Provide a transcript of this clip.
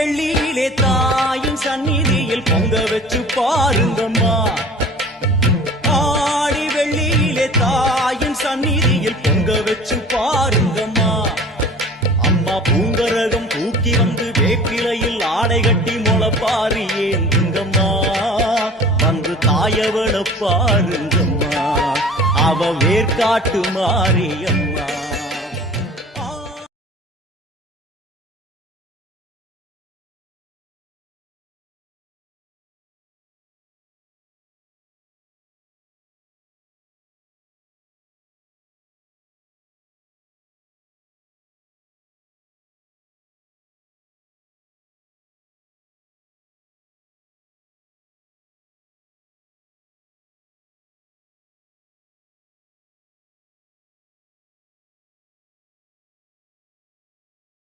வெள்ளியிலே தாயின் சந்நிதியில் பொங்க வச்சு பாருங்கம்மா. ஆடி வெள்ளியிலே தாயின் சந்நிதியில் பொங்க வச்சு பாருங்கம்மா. அம்மா பூங்கரகம் தூக்கி வந்து வேப்பிலையில் ஆடை கட்டி முளப்பாரி ஏந்துங்கம்மா. வந்து தாயவள பாருங்கம்மா, அவ வேர்காட்டு மாரியம்மா.